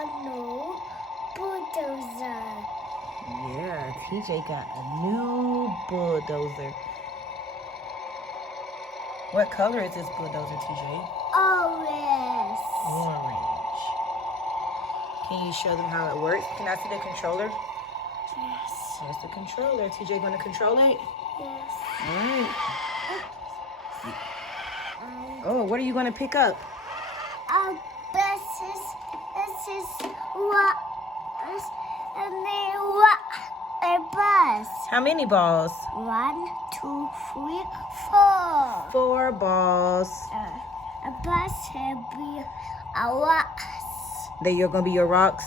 a new bulldozer. Yeah, TJ got a new bulldozer. What color is this bulldozer, TJ? Orange. Orange. Can you show them how it works? Can I see the controller? Yes. There's the controller. TJ gonna control it? Yes. All right. Oh, what are you gonna pick up? This is what a bus. How many balls? 1, 2, 3, 4. 4 balls. A bus will be a rocks. They are gonna be your rocks.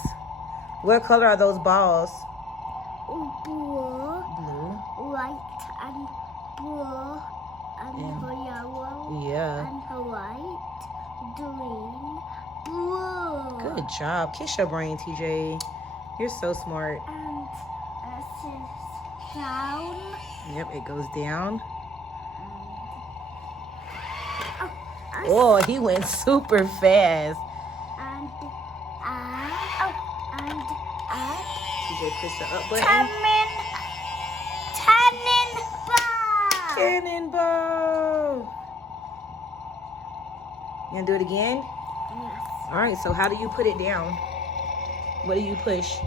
What color are those balls? Blue, Blue. white, and blue, and yellow, Yeah. and white, green, blue. Good job. Kiss your brain, TJ. You're so smart. And this is down. Yep, it goes down. And Oh, he went super fast. and TJ, push the up button. cannonball. Cannonball. You gonna do it again? Yes. All right, so how do you put it down? What do you push?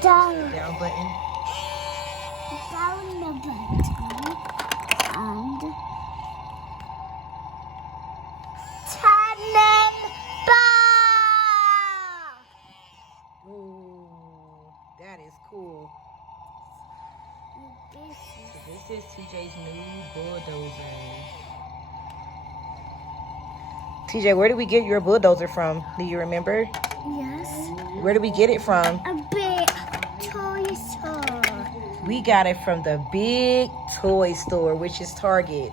Down. Down button. Down the button and cannonball. Ooh, that is cool. This is TJ's new bulldozer. TJ, where did we get your bulldozer from? Do you remember? Yes. Where did we get it from? A big toy store. We got it from the big toy store, which is Target.